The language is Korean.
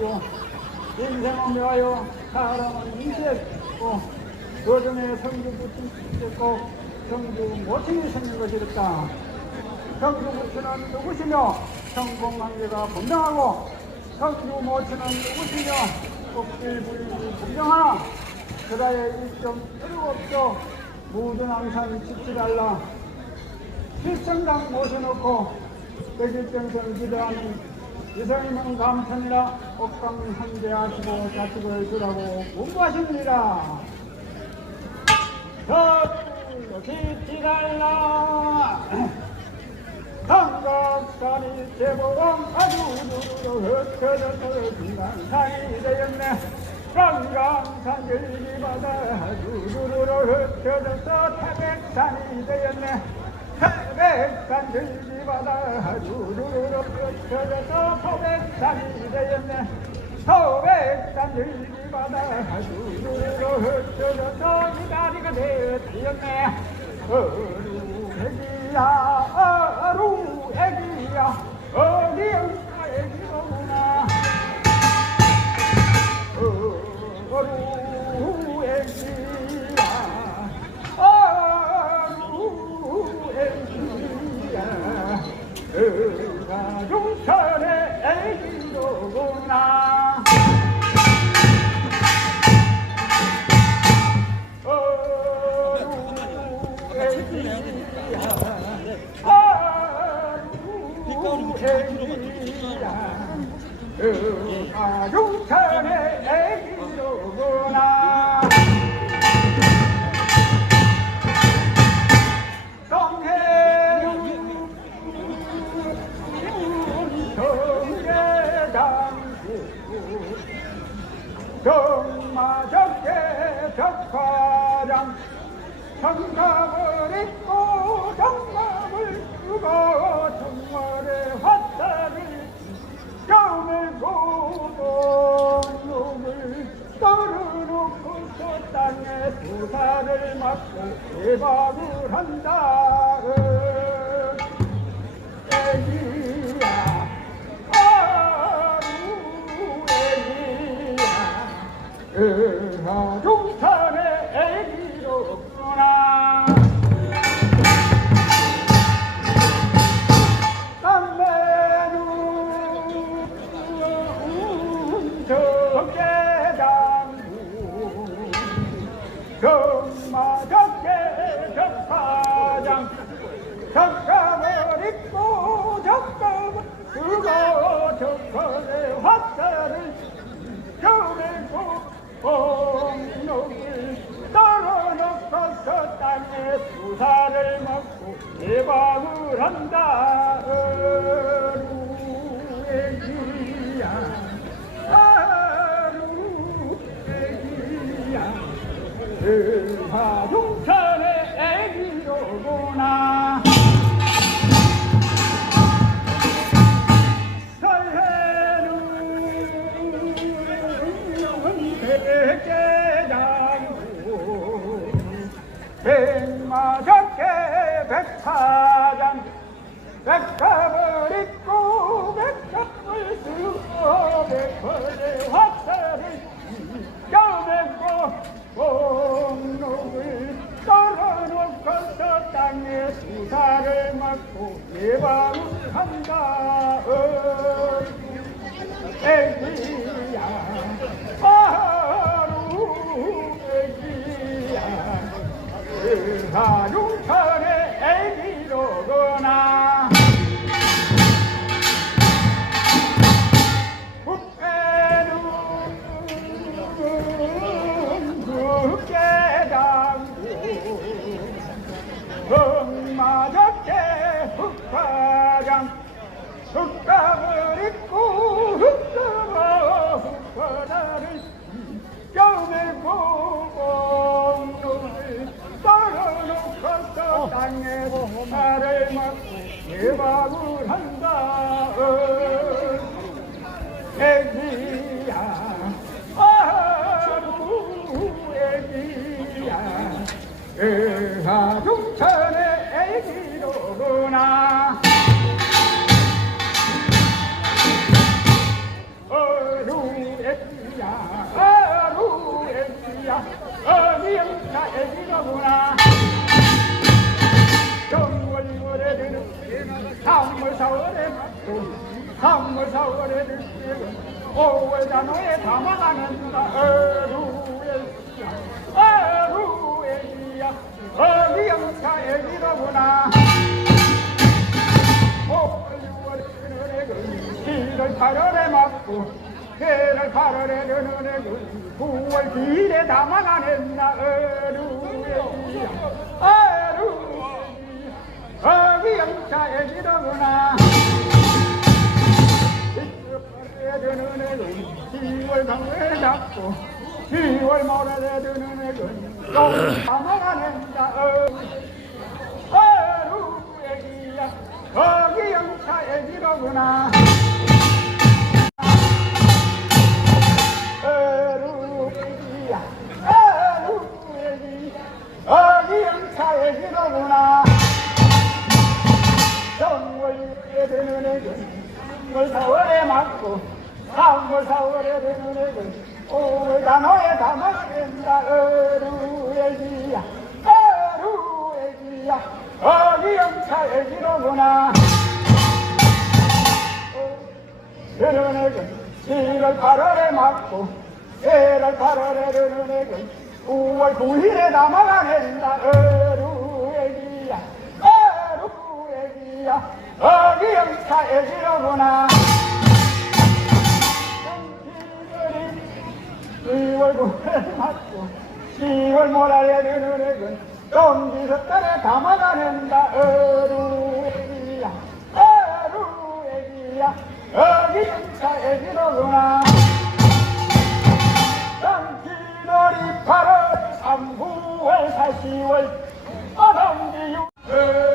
하십시오. 인생은 묘하여 사람은 인생했고 도중에 성주 부친했고 성주 모친이 생긴 것이었다. 성주 부친은 누구시며 성공관계가 분명하고 성주 모친은 누구시며 꼭질불기 분명하나 그다의 일점 틀림없어 모든 항상 지치달라 필성당 모셔놓고 백일병성 기도하는 이성이면 감천이라 옥강 한대하시고 자식을 주라고 공부하십니다. 지치달라. 삼각산이 제보왕 아주루루 흩어져서 중간산이 되었네. 강강산 들기바다 아주루루 흩어져서 태백산이 되었네 태백산 들기바다 아주루루 흩어져서 소백산이 되었네 소백산 들기바다 아주루루 흩어져서 이다리가 되었네 어루 애기야 어루 애기야 어디 애기로구나 어루 애기야 아, 용천의 애기로구나 동해장구 정마적계 적화장 정감을 입고 정감을 쓰고 정말의 화살을 겨울고 놈을 떨어놓고서 땅에 수사를 맞고 대박을 한다 용산의 애기로구나. 담배는 적개당구 한다 Hey, 애비야. 아구 애비야. 의사동천의 애기로구나. 어루 애비야. 3월 4월에 드는 5월 단호에 담아가는다 어루 애기야 어루 애기야 어미영차 애기로구나. 7월 8월에 맞고 7월 8월에 드는 애는 9월 2일에 담아가낸다 어루애기야 어루애기야 어기 영차 애기로구나 10월에 드는 애는 10월 강에 잡고 10월 말에 드는 애는 또 담아가낸다 어루애기야 어기 영차 애기로구나 3월 4월에 되는 애는 5월 단호에 담아낸다 어루 애기야 어루 애기야 어기 영차 애기로구나 되는 애는 7월 8월에 맞고 1월 8월에 되는 애는 9월 9일에 남아가낸다 어루 애기야 어루 애기야 어기 영차 애기로구나 얼굴을 맞고. 시월 모라에 르르르근 똥기서 떨에 담아가는다. 어루 애기야 어루 애기야 어기 진짜 애기로구나. 땅기놀이 8월 3, 9월 4, 10월 어동지 6월